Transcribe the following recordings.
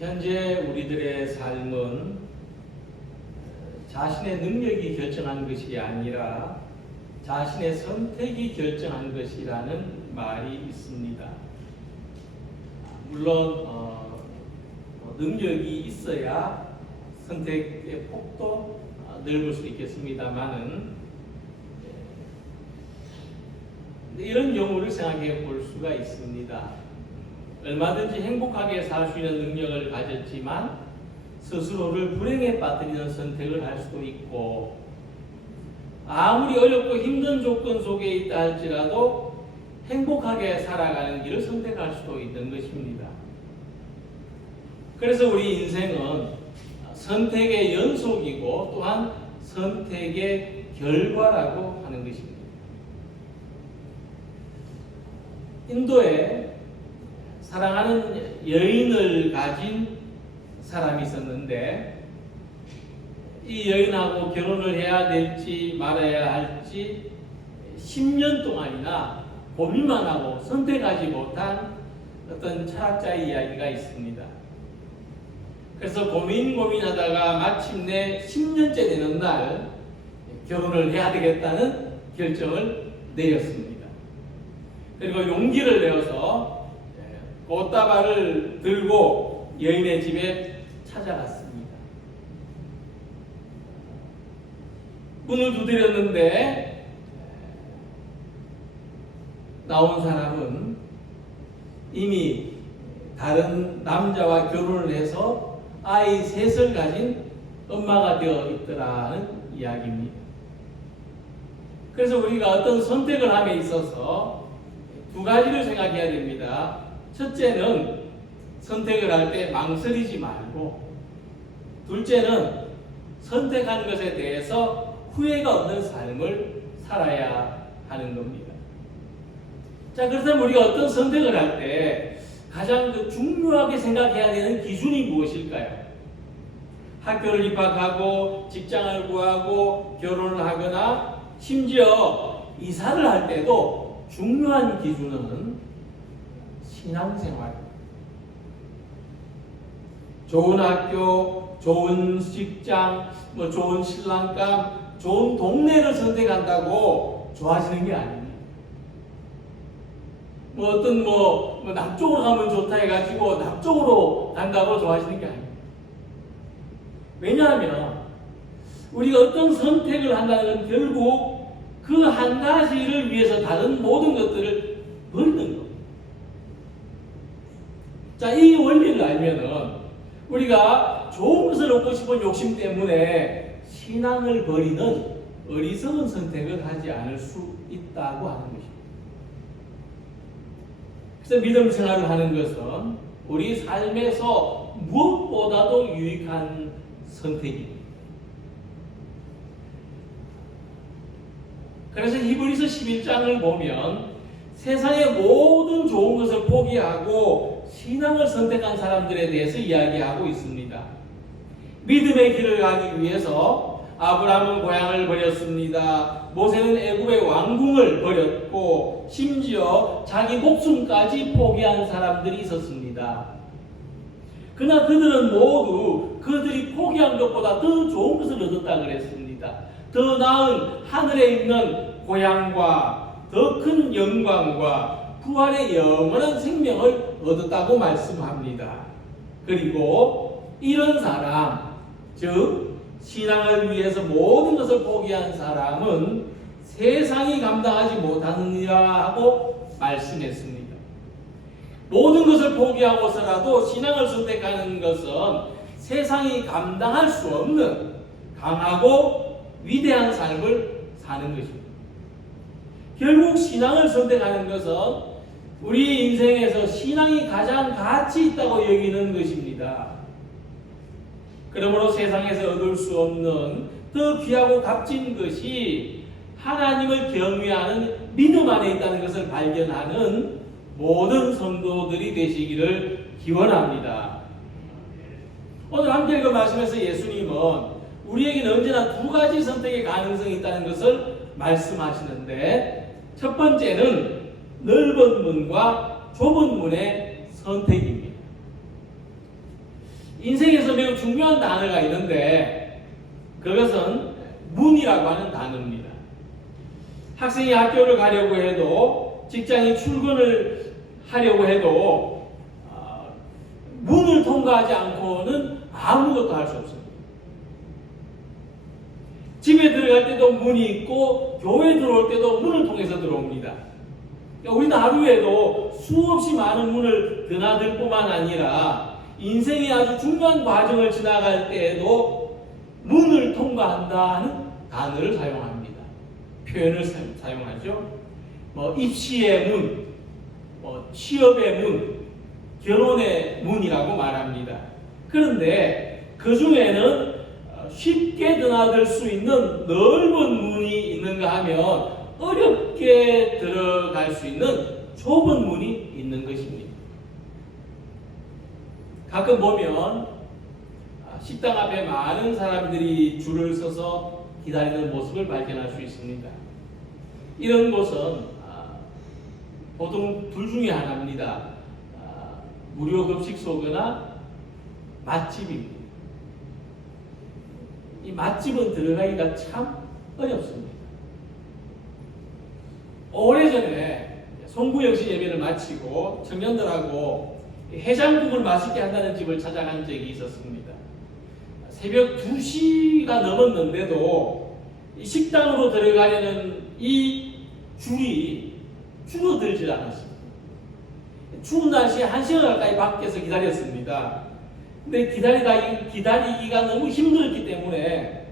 현재 우리들의 삶은 자신의 능력이 결정한 것이 아니라 자신의 선택이 결정한 것이라는 말이 있습니다. 물론 능력이 있어야 선택의 폭도 넓을 수 있겠습니다만은 이런 경우를 생각해 볼 수가 있습니다. 얼마든지 행복하게 살 수 있는 능력을 가졌지만 스스로를 불행에 빠뜨리는 선택을 할 수도 있고, 아무리 어렵고 힘든 조건 속에 있다 할지라도 행복하게 살아가는 길을 선택할 수도 있는 것입니다. 그래서 우리 인생은 선택의 연속이고 또한 선택의 결과라고 하는 것입니다. 인도에 사랑하는 여인을 가진 사람이 있었는데 이 여인하고 결혼을 해야 될지 말아야 할지 10년 동안이나 고민만 하고 선택하지 못한 어떤 철학자의 이야기가 있습니다. 그래서 고민하다가 마침내 10년째 되는 날 결혼을 해야 되겠다는 결정을 내렸습니다. 그리고 용기를 내어서 꽃다발을 들고 여인의 집에 찾아갔습니다. 문을 두드렸는데 나온 사람은 이미 다른 남자와 결혼을 해서 아이 셋을 가진 엄마가 되어 있더라는 이야기입니다. 그래서 우리가 어떤 선택을 함에 있어서 두 가지를 생각해야 됩니다. 첫째는 선택을 할 때 망설이지 말고, 둘째는 선택한 것에 대해서 후회가 없는 삶을 살아야 하는 겁니다. 자, 그렇다면 우리가 어떤 선택을 할 때 가장 중요하게 생각해야 되는 기준이 무엇일까요? 학교를 입학하고 직장을 구하고 결혼을 하거나 심지어 이사를 할 때도 중요한 기준은 신앙생활. 좋은 학교, 좋은 직장, 좋은 신랑감, 좋은 동네를 선택한다고 좋아지는 게 아닙니다. 남쪽으로 가면 좋다 해가지고 남쪽으로 간다고 좋아지는 게 아닙니다. 왜냐하면 우리가 어떤 선택을 한다는 건 결국 그 한 가지를 위해서 다른 모든 것들을 버리는 겁니다. 자, 이 원리를 알면은 우리가 좋은 것을 얻고 싶은 욕심 때문에 신앙을 버리는 어리석은 선택을 하지 않을 수 있다고 하는 것입니다. 그래서 믿음 생활을 하는 것은 우리 삶에서 무엇보다도 유익한 선택입니다. 그래서 히브리서 11장을 보면 세상의 모든 좋은 것을 포기하고 신앙을 선택한 사람들에 대해서 이야기하고 있습니다. 믿음의 길을 가기 위해서 아브라함은 고향을 버렸습니다. 모세는 애굽의 왕궁을 버렸고 심지어 자기 목숨까지 포기한 사람들이 있었습니다. 그러나 그들은 모두 그들이 포기한 것보다 더 좋은 것을 얻었다 그랬습니다. 더 나은 하늘에 있는 고향과 더 큰 영광과 부활의 영원한 생명을 얻었다고 말씀합니다. 그리고 이런 사람, 즉 신앙을 위해서 모든 것을 포기한 사람은 세상이 감당하지 못하느니라 하고 말씀했습니다. 모든 것을 포기하고서라도 신앙을 선택하는 것은 세상이 감당할 수 없는 강하고 위대한 삶을 사는 것입니다. 결국 신앙을 선택하는 것은 우리 인생에서 신앙이 가장 가치 있다고 여기는 것입니다. 그러므로 세상에서 얻을 수 없는 더 귀하고 값진 것이 하나님을 경외하는 믿음 안에 있다는 것을 발견하는 모든 성도들이 되시기를 기원합니다. 오늘 함께 읽은 말씀에서 예수님은 우리에게는 언제나 두 가지 선택의 가능성이 있다는 것을 말씀하시는데, 첫 번째는 넓은 문과 좁은 문의 선택입니다. 중요한 단어가 있는데 그것은 문이라고 하는 단어입니다. 학생이 학교를 가려고 해도 직장에 출근을 하려고 해도 문을 통과하지 않고는 아무것도 할 수 없습니다. 집에 들어갈 때도 문이 있고 교회 들어올 때도 문을 통해서 들어옵니다. 우리는 하루에도 수없이 많은 문을 드나들 뿐만 아니라 인생의 아주 중요한 과정을 지나갈 때에도 문을 통과한다는 단어를 사용합니다. 표현을 사용하죠. 입시의 문, 취업의 문, 결혼의 문이라고 말합니다. 그런데 그 중에는 쉽게 드나들 수 있는 넓은 문이 있는가 하면 어렵게 들어갈 수 있는 좁은 문이 있는 것입니다. 가끔 보면 식당 앞에 많은 사람들이 줄을 서서 기다리는 모습을 발견할 수 있습니다. 이런 곳은 보통 둘 중에 하나입니다. 무료 급식소거나 맛집입니다. 이 맛집은 들어가기가 참 어렵습니다. 오래전에 송구영신 예배를 마치고 청년들하고 해장국을 맛있게 한다는 집을 찾아간 적이 있었습니다. 새벽 2시가 넘었는데도 이 식당으로 들어가려는 이 줄이 줄어들질 않았습니다. 추운 날씨에 1시간 가까이 밖에서 기다렸습니다. 근데 기다리기가 너무 힘들었기 때문에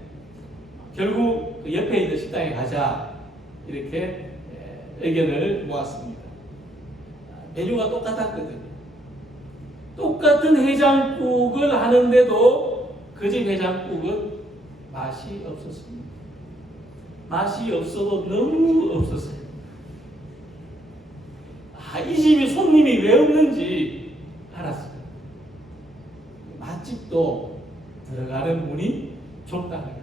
결국 그 옆에 있는 식당에 가자 이렇게 의견을 모았습니다. 메뉴가 똑같았거든요. 똑같은 해장국을 하는데도 그 집 해장국은 맛이 없었습니다. 맛이 없어도 너무 없었어요. 이 집에 손님이 왜 없는지 알았어요. 맛집도 들어가는 문이 좁다는 거예요.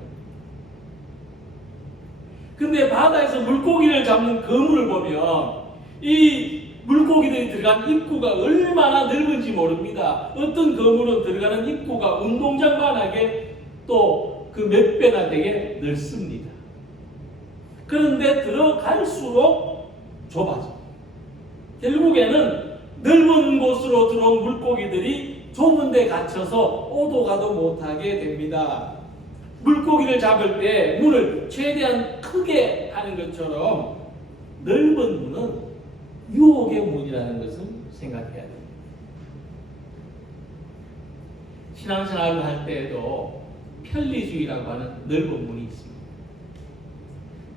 근데 바다에서 물고기를 잡는 그물을 보면 이 물고기들이 들어간 입구가 얼마나 넓은지 모릅니다. 어떤 그물은 들어가는 입구가 운동장만하게 또 그 몇 배나 되게 넓습니다. 그런데 들어갈수록 좁아져. 결국에는 넓은 곳으로 들어온 물고기들이 좁은 데 갇혀서 오도 가도 못하게 됩니다. 물고기를 잡을 때 문을 최대한 크게 하는 것처럼 넓은 문은 유혹의 문이라는 것을 생각해야 됩니다. 신앙생활을 할 때에도 편리주의라고 하는 넓은 문이 있습니다.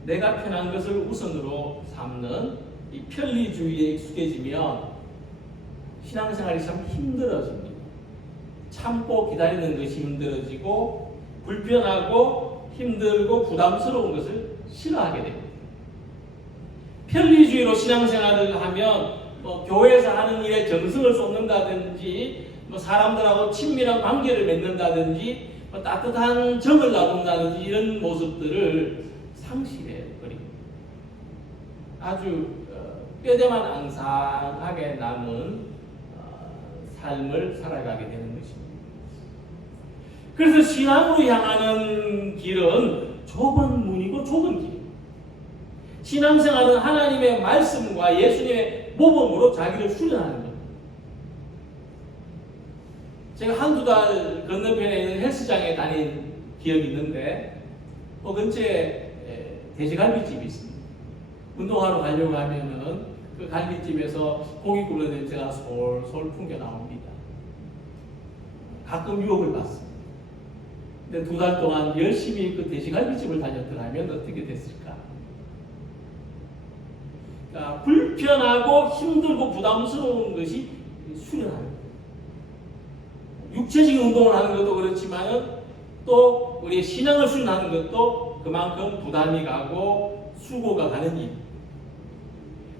내가 편한 것을 우선으로 삼는 이 편리주의에 익숙해지면 신앙생활이 참 힘들어집니다. 참고 기다리는 것이 힘들어지고 불편하고 힘들고 부담스러운 것을 싫어하게 됩니다. 편리주의로 신앙생활을 하면 교회에서 하는 일에 정성을 쏟는다든지 사람들하고 친밀한 관계를 맺는다든지 따뜻한 정을 나눈다든지 이런 모습들을 상실해 버립니다. 아주 뼈대만 앙상하게 남은 삶을 살아가게 되는 것입니다. 그래서 신앙으로 향하는 길은 좁은 문이고 좁은 길입니다. 신앙생활은 하나님의 말씀과 예수님의 모범으로 자기를 수련하는 겁니다. 제가 한두 달 건너편에 있는 헬스장에 다닌 기억이 있는데 그 근처에 돼지갈비집이 있습니다. 운동하러 가려고 하면은 그 갈비집에서 고기 굽는 냄새가 솔솔 풍겨 나옵니다. 가끔 유혹을 받습니다. 근데 2달 동안 열심히 그 돼지갈비집을 다녔더라면 어떻게 됐을까? 그러니까 불편하고 힘들고 부담스러운 것이 수련하는 거예요. 육체적인 운동을 하는 것도 그렇지만 또 우리의 신앙을 수련하는 것도 그만큼 부담이 가고 수고가 가는 일.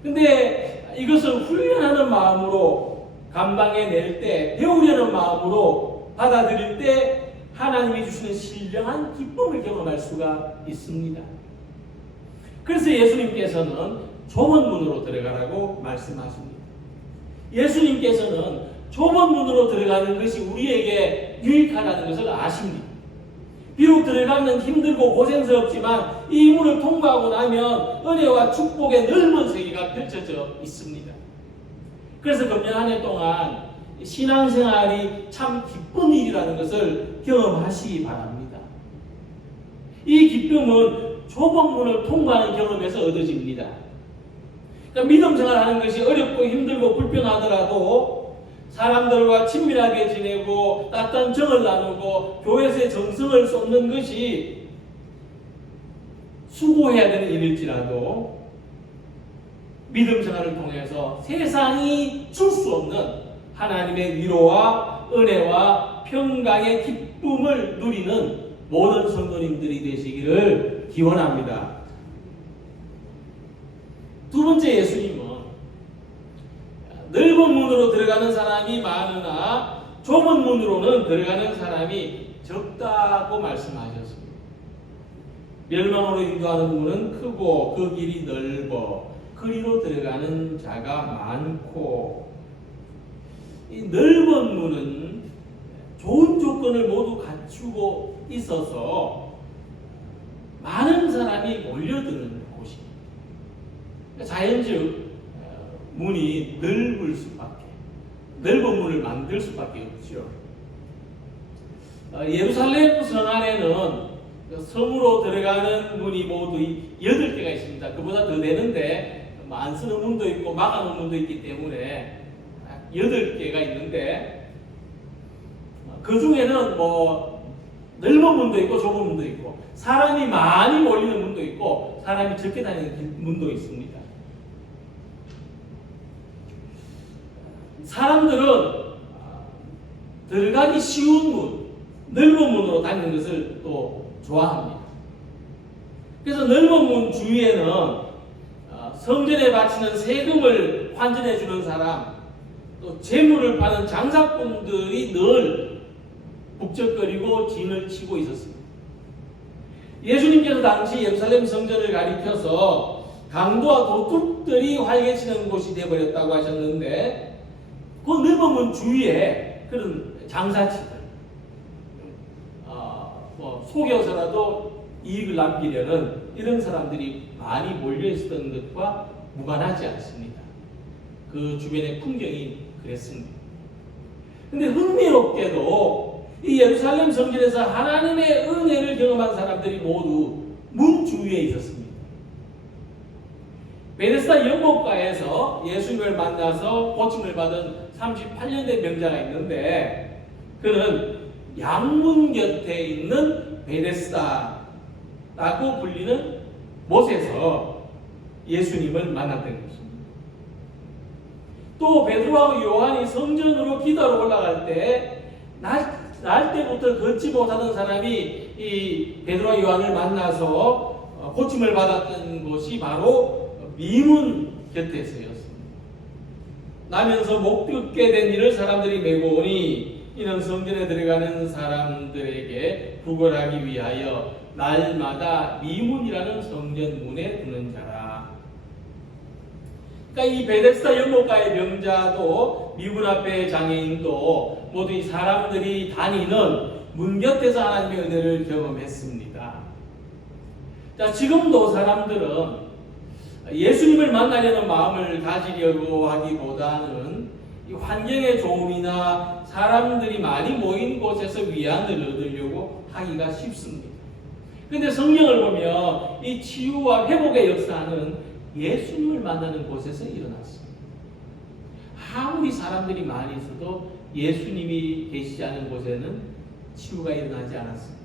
근데 이것을 훈련하는 마음으로 감당해낼 때, 배우려는 마음으로 받아들일 때 하나님이 주시는 신령한 기쁨을 경험할 수가 있습니다. 그래서 예수님께서는 좁은 문으로 들어가라고 말씀하십니다. 예수님께서는 좁은 문으로 들어가는 것이 우리에게 유익하다는 것을 아십니다. 비록 들어가면 힘들고 고생스럽지만 이 문을 통과하고 나면 은혜와 축복의 넓은 세계가 펼쳐져 있습니다. 그래서 금년 한 해 동안 신앙생활이 참 기쁜 일이라는 것을 경험하시기 바랍니다. 이 기쁨은 좁은 문을 통과하는 경험에서 얻어집니다. 그러니까 믿음 생활하는 것이 어렵고 힘들고 불편하더라도 사람들과 친밀하게 지내고 따뜻한 정을 나누고 교회에서의 정성을 쏟는 것이 수고해야 되는 일일지라도 믿음 생활을 통해서 세상이 줄 수 없는 하나님의 위로와 은혜와 평강의 기쁨을 누리는 모든 성도님들이 되시기를 기원합니다. 두 번째, 예수님은 넓은 문으로 들어가는 사람이 많으나 좁은 문으로는 들어가는 사람이 적다고 말씀하셨습니다. 멸망으로 인도하는 문은 크고 그 길이 넓어 그리로 들어가는 자가 많고, 이 넓은 문은 좋은 조건을 모두 갖추고 있어서 많은 사람이 몰려드는 곳입니다. 자연적 문이 넓을 수밖에, 넓은 문을 만들 수밖에 없죠. 예루살렘 성 안에는 성으로 들어가는 문이 모두 8개가 있습니다. 그보다 더 되는데 안 쓰는 문도 있고 막아놓은 문도 있기 때문에 8개가 있는데, 그 중에는 넓은 문도 있고 좁은 문도 있고 사람이 많이 몰리는 문도 있고 사람이 적게 다니는 문도 있습니다. 사람들은 들어가기 쉬운 문, 넓은 문으로 다니는 것을 또 좋아합니다. 그래서 넓은 문 주위에는 성전에 바치는 세금을 환전해 주는 사람, 또 재물을 파는 장사꾼들이 늘 북적거리고 진을 치고 있었습니다. 예수님께서 당시 예루살렘 성전을 가리켜서 강도와 도둑들이 활개치는 곳이 되어버렸다고 하셨는데, 그 넓은 문 주위에 그런 장사치들, 속여서라도 이익을 남기려는 이런 사람들이 많이 몰려있었던 것과 무관하지 않습니다. 그 주변의 풍경이 그랬습니다. 근데 흥미롭게도 이 예루살렘 성전에서 하나님의 은혜를 경험한 사람들이 모두 문 주위에 있었습니다. 베데스다 연못가에서 예수님을 만나서 고침을 받은 38년 된 명자가 있는데, 그는 양문 곁에 있는 베데스다라고 불리는 못에서 예수님을 만났던 것입니다. 또 베드로와 요한이 성전으로 기도하러 올라갈 때 날 때부터 걷지 못하던 사람이 이 베드로와 요한을 만나서 고침을 받았던 곳이 바로 미문 곁에서였습니다. 나면서 못 듣게 된 일을 사람들이 메고 오니 이는 성전에 들어가는 사람들에게 구걸하기 위하여 날마다 미문이라는 성전 문에 두는 자라. 그러니까 이 베데스다 연못가의 병자도 미문 앞의 장애인도 모두 이 사람들이 다니는 문 곁에서 하나님의 은혜를 경험했습니다. 자, 지금도 사람들은 예수님을 만나려는 마음을 가지려고 하기보다는 이 환경의 좋음이나 사람들이 많이 모인 곳에서 위안을 얻으려고 하기가 쉽습니다. 그런데 성경을 보면 이 치유와 회복의 역사는 예수님을 만나는 곳에서 일어났습니다. 아무리 사람들이 많이 있어도 예수님이 계시지 않은 곳에는 치유가 일어나지 않았습니다.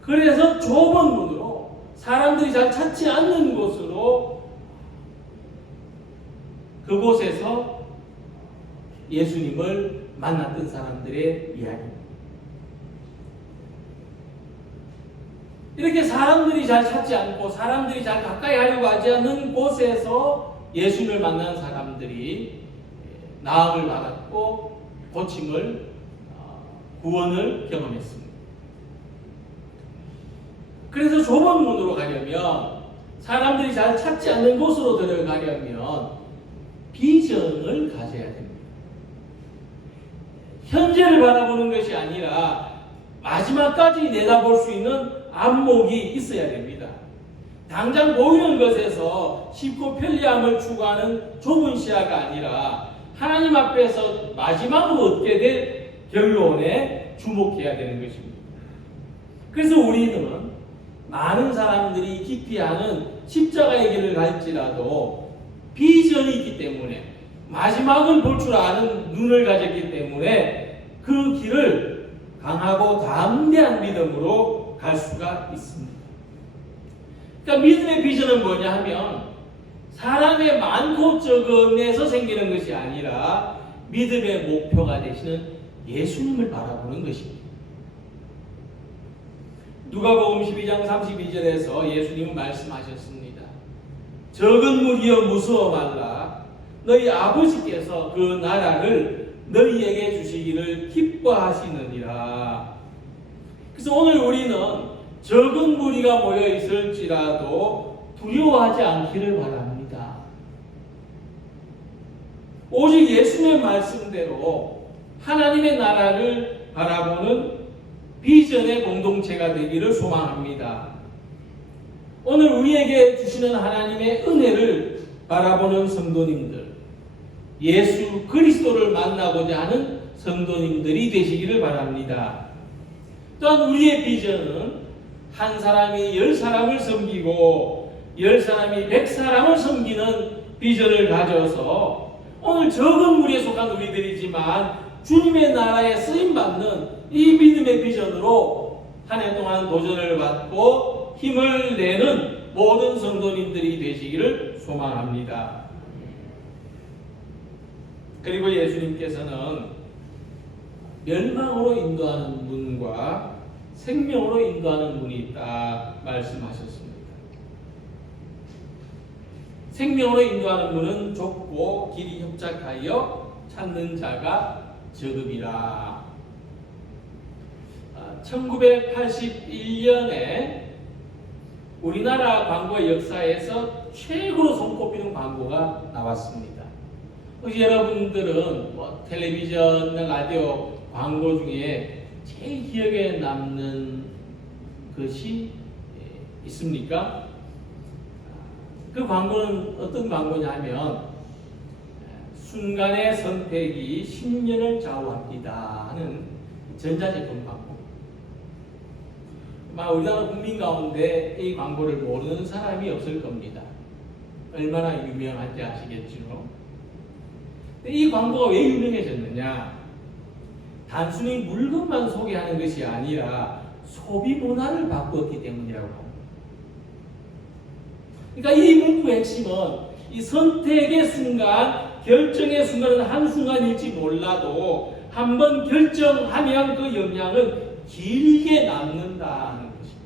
그래서 좁은 문으로, 사람들이 잘 찾지 않는 곳으로, 그곳에서 예수님을 만났던 사람들의 이야기입니다. 이렇게 사람들이 잘 찾지 않고 사람들이 잘 가까이 하려고 하지 않는 곳에서 예수님을 만난 사람들이 나음을 받았고 고침을, 구원을 경험했습니다. 그래서 좁은 문으로 가려면, 사람들이 잘 찾지 않는 곳으로 들어가려면 비전을 가져야 됩니다. 현재를 바라보는 것이 아니라 마지막까지 내다볼 수 있는 안목이 있어야 됩니다. 당장 보이는 것에서 쉽고 편리함을 추구하는 좁은 시야가 아니라 하나님 앞에서 마지막으로 얻게 될 결론에 주목해야 되는 것입니다. 그래서 우리는 많은 사람들이 깊이 아는 십자가의 길을 갈지라도 비전이 있기 때문에 마지막을 볼 줄 아는 눈을 가졌기 때문에 그 길을 강하고 담대한 믿음으로 갈 수가 있습니다. 그러니까 믿음의 비전은 뭐냐 하면 사람의 많고 적음에서 생기는 것이 아니라 믿음의 목표가 되시는 예수님을 바라보는 것입니다. 누가복음 12장 32절에서 예수님은 말씀하셨습니다. 적은 무리여 무서워 말라. 너희 아버지께서 그 나라를 너희에게 주시기를 기뻐하시느니라. 그래서 오늘 우리는 적은 무리가 모여 있을지라도 두려워하지 않기를 바랍니다. 오직 예수님의 말씀대로 하나님의 나라를 바라보는 비전의 공동체가 되기를 소망합니다. 오늘 우리에게 주시는 하나님의 은혜를 바라보는 성도님들, 예수 그리스도를 만나고자 하는 성도님들이 되시기를 바랍니다. 또한 우리의 비전은 한 사람이 10사람을 섬기고 10사람이 100사람을 섬기는 비전을 가져서 오늘 적은 무리에 속한 우리들이지만 주님의 나라에 쓰임받는 이 믿음의 비전으로 한 해 동안 도전을 받고 힘을 내는 모든 성도님들이 되시기를 소망합니다. 그리고 예수님께서는 멸망으로 인도하는 문과 생명으로 인도하는 문이 있다 말씀하셨습니다. 생명으로 인도하는 문은 좁고 길이 협착하여 찾는 자가 적음이라. 1981년에 우리나라 광고 역사에서 최고로 손꼽히는 광고가 나왔습니다. 혹시 여러분들은 텔레비전, 라디오 광고 중에 제일 기억에 남는 것이 있습니까? 그 광고는 어떤 광고냐면 순간의 선택이 10년을 좌우합니다 하는 전자제품 광고. 아마 우리나라 국민 가운데 이 광고를 모르는 사람이 없을 겁니다. 얼마나 유명한지 아시겠죠? 이 광고가 왜 유명해졌느냐? 단순히 물건만 소개하는 것이 아니라 소비 문화를 바꾸었기 때문이라고 합니다. 그러니까 이 문구의 핵심은 이 선택의 순간, 결정의 순간은 한순간일지 몰라도 한번 결정하면 그 영향은 길게 남는다는 것입니다.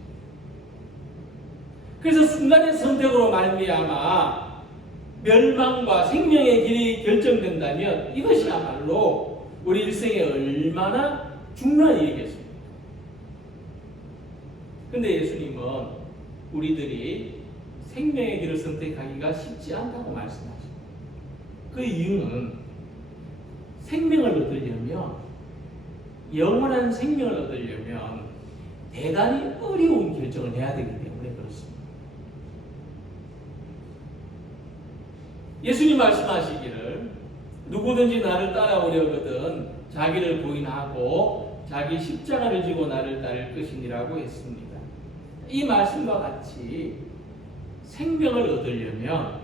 그래서 순간의 선택으로 말미암아 멸망과 생명의 길이 결정된다면 이것이야말로 우리 일생에 얼마나 중요한 일이겠습니까? 근데 예수님은 우리들이 생명의 길을 선택하기가 쉽지 않다고 말씀하십니다. 그 이유는 생명을 얻으려면, 영원한 생명을 얻으려면 대단히 어려운 결정을 해야 되기 때문에 그렇습니다. 예수님 말씀하시기를 누구든지 나를 따라오려거든 자기를 부인하고 자기 십자가를 지고 나를 따를 것이니라고 했습니다. 이 말씀과 같이 생명을 얻으려면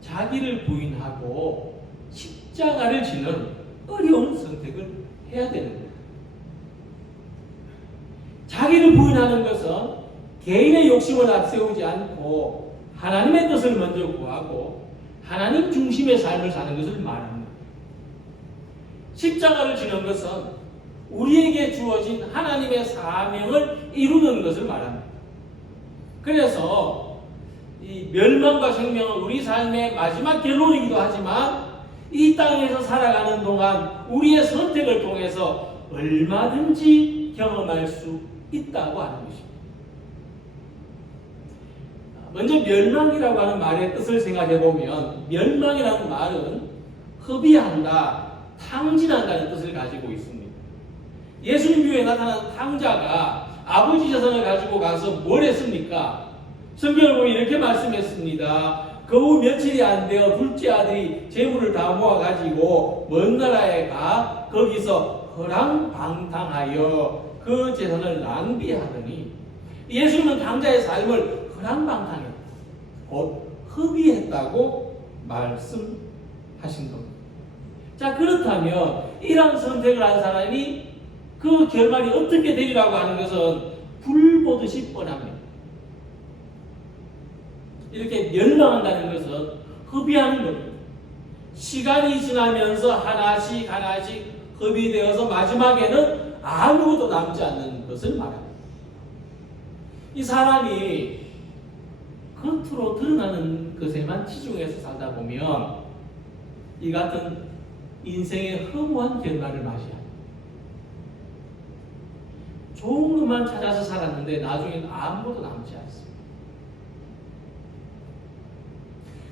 자기를 부인하고 십자가를 지는 어려운 선택을 해야 되는 거예요. 자기를 부인하는 것은 개인의 욕심을 앞세우지 않고 하나님의 뜻을 먼저 구하고 하나님 중심의 삶을 사는 것을 말합니다. 십자가를 지는 것은 우리에게 주어진 하나님의 사명을 이루는 것을 말합니다. 그래서 이 멸망과 생명은 우리 삶의 마지막 결론이기도 하지만 이 땅에서 살아가는 동안 우리의 선택을 통해서 얼마든지 경험할 수 있다고 하는 것입니다. 먼저 멸망이라고 하는 말의 뜻을 생각해 보면 멸망이라는 말은 허비한다, 탕진한다는 뜻을 가지고 있습니다. 예수님 위에 나타난 탕자가 아버지 재산을 가지고 가서 뭘 했습니까? 성경을 보면 이렇게 말씀했습니다. 그 후 며칠이 안 되어 둘째 아들이 재물을 다 모아가지고 먼 나라에 가 거기서 허랑방탕하여 그 재산을 낭비하더니, 예수님은 탕자의 삶을 허랑방탕했다, 곧 허비했다고 말씀하신 겁니다. 자, 그렇다면 이러한 선택을 한 사람이 그 결말이 어떻게 되리라고 하는 것은 불보듯이 뻔합니다. 이렇게 멸망한다는 것은 허비하는 겁니다. 시간이 지나면서 하나씩 허비되어서 마지막에는 아무것도 남지 않는 것을 말합니다. 이 사람이 겉으로 드러나는 것에만 치중해서 살다 보면 이 같은 인생의 허무한 결말을 맞이합니다. 좋은 것만 찾아서 살았는데 나중에는 아무것도 남지 않습니다.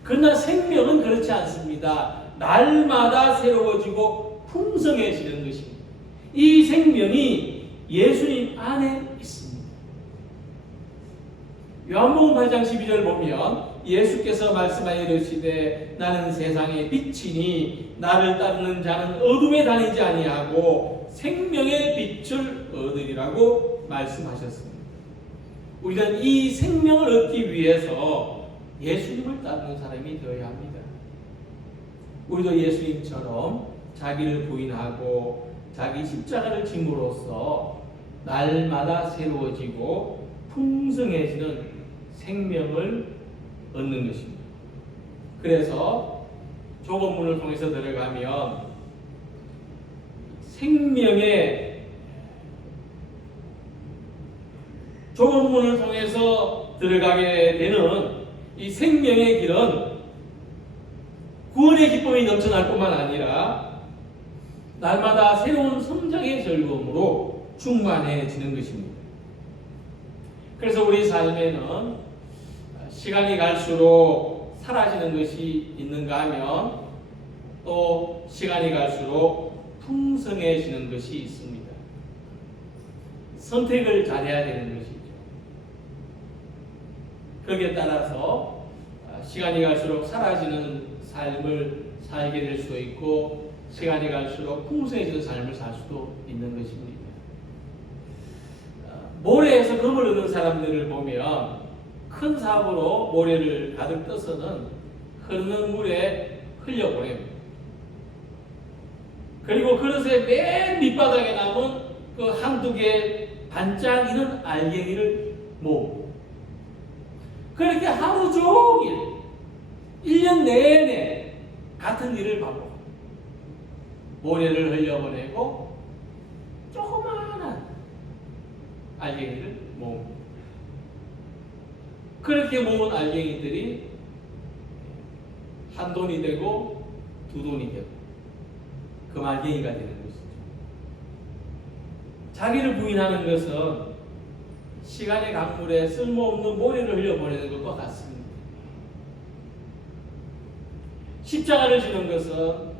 그러나 생명은 그렇지 않습니다. 날마다 새로워지고 풍성해지는 것입니다. 이 생명이 예수님 안에 있습니다. 요한복음 8장 12절 보면 예수께서 말씀하여 이르시되 나는 세상의 빛이니 나를 따르는 자는 어둠에 다니지 아니하고 생명의 빛을 얻으리라고 말씀하셨습니다. 우리는 이 생명을 얻기 위해서 예수님을 따르는 사람이 되어야 합니다. 우리도 예수님처럼 자기를 부인하고 자기 십자가를 짐으로써 날마다 새로워지고 풍성해지는 생명을 얻는 것입니다. 그래서 좁은 문을 통해서 들어가면 좁은 문을 통해서 들어가게 되는 이 생명의 길은 구원의 기쁨이 넘쳐날 뿐만 아니라 날마다 새로운 성장의 즐거움으로 충만해지는 것입니다. 그래서 우리 삶에는 시간이 갈수록 사라지는 것이 있는가 하면 또 시간이 갈수록 풍성해지는 것이 있습니다. 선택을 잘해야 되는 것이죠. 거기에 따라서 시간이 갈수록 사라지는 삶을 살게 될 수도 있고 시간이 갈수록 풍성해지는 삶을 살 수도 있는 것입니다. 모래에서 금을 얻는 사람들을 보면 큰 삽으로 모래를 가득 떠서는 흐르는 물에 흘려보냅니다. 그리고 그릇의 맨 밑바닥에 남은 그 한두 개 반짝이는 알갱이를 모읍니다. 그렇게 하루 종일 1년 내내 같은 일을 반복합니다. 모래를 흘려보내고 조그마한 알갱이를 모읍니다. 그렇게 모은 알갱이들이 한 돈이 되고 두 돈이 되고 그 알갱이가 되는 것이죠. 자기를 부인하는 것은 시간의 강물에 쓸모없는 모래를 흘려보내는 것과 같습니다. 십자가를 지는 것은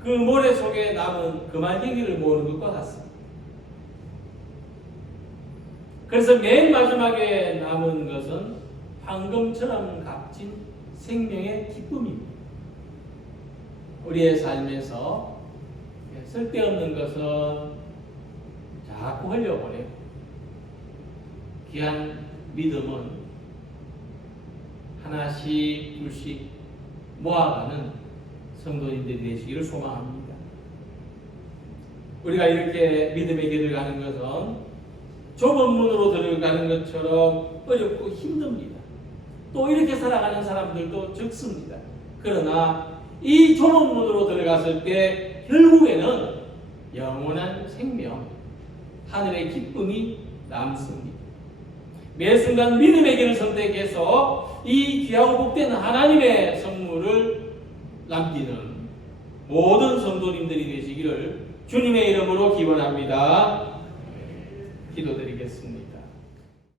그 모래 속에 남은 금알갱이를 모으는 것과 같습니다. 그래서 맨 마지막에 남은 것은 황금처럼 값진 생명의 기쁨입니다. 우리의 삶에서 쓸데없는 것은 자꾸 흘려보내고 귀한 믿음은 하나씩 둘씩 모아가는 성도님들이 되시기를 소망합니다. 우리가 이렇게 믿음의 길을 가는 것은 좁은 문으로 들어가는 것처럼 어렵고 힘듭니다. 또 이렇게 살아가는 사람들도 적습니다. 그러나 이 좁은 문으로 들어갔을 때 결국에는 영원한 생명, 하늘의 기쁨이 남습니다. 매 순간 믿음의 길을 선택해서 이 귀하고 복된 하나님의 선물을 남기는 모든 성도님들이 되시기를 주님의 이름으로 기원합니다. 기도드리겠습니다.